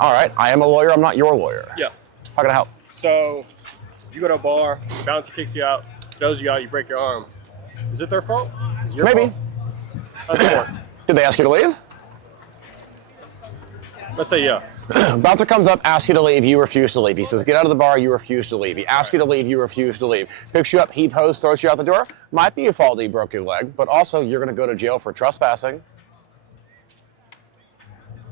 All right, I am a lawyer. I'm not your lawyer. Yeah. How can I help? So, you go to a bar, bouncer kicks you out, throws you out, you break your arm. Is it their fault? Is it your Maybe. fault? Let's work. Did they ask you to leave? Let's say yeah. Bouncer comes up, asks you to leave, you refuse to leave. He says, get out of the bar, you refuse to leave. He asks you to leave, you refuse to leave. Picks you up, heath-hos, throws you out the door. Might be your fault that you broke your leg, but also you're going to go to jail for trespassing.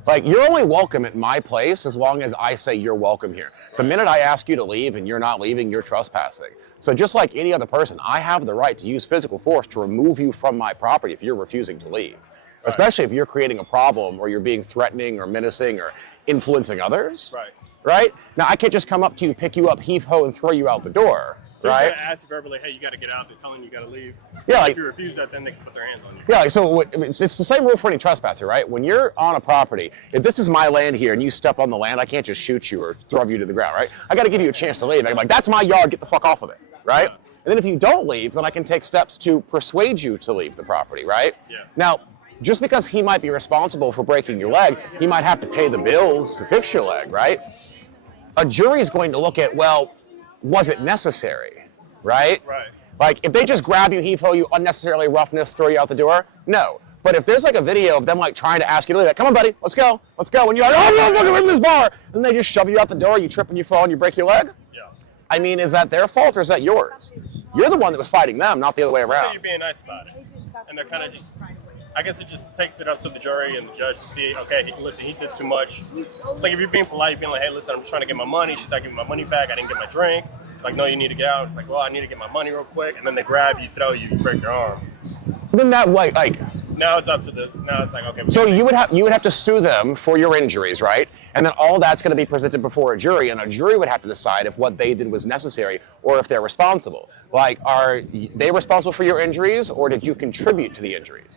Like, you're only welcome at my place as long as I say you're welcome here. The minute I ask you to leave and you're not leaving, you're trespassing. So just like any other person, I have the right to use physical force to remove you from my property if you're refusing to leave. Right. Especially if you're creating a problem or you're being threatening or menacing or influencing others. Right. Right? Now, I can't just come up to you, pick you up, heath-ho, and throw you out the door. So right? You're going to ask you verbally, hey, you got to get out. They're telling you got to leave. Yeah. Like, if you refuse that, then they can put their hands on you. Yeah, like, so it's the same rule for any trespasser, right? When you're on a property, if this is my land here and you step on the land, I can't just shoot you or throw you to the ground, right? I got to give you a chance to leave. I'm like, that's my yard, get the fuck off of it, right? Yeah. And then if you don't leave, then I can take steps to persuade you to leave the property, right? Yeah. Now, just because he might be responsible for breaking your leg, he might have to pay the bills to fix your leg, right? A jury is going to look at, well, was it necessary, right? Right. Like, if they just grab you, heath-ho you, unnecessarily roughness, throw you out the door, no. But if there's like a video of them like trying to ask you to leave, like, come on, buddy, let's go. And you're like, oh, I'm not fucking in this bar. And they just shove you out the door, you trip and you fall and you break your leg? Yeah. I mean, is that their fault or is that yours? You're the one that was fighting them, not the other way So around. you're being nice about it. And they're kind of just, I guess it just takes it up to the jury and the judge to see, okay, listen, he did too much. Like if you're being polite, being like, hey, listen, I'm just trying to get my money. She's not giving my money back. I didn't get my drink. Like, no, you need to get out. It's like, well, I need to get my money real quick. And then they grab you, throw you, break your arm. Then that way, like. Now it's up to now it's like, okay. So you would have to sue them for your injuries, right? And then all that's going to be presented before a jury, and a jury would have to decide if what they did was necessary or if they're responsible. Like, are they responsible for your injuries or did you contribute to the injuries?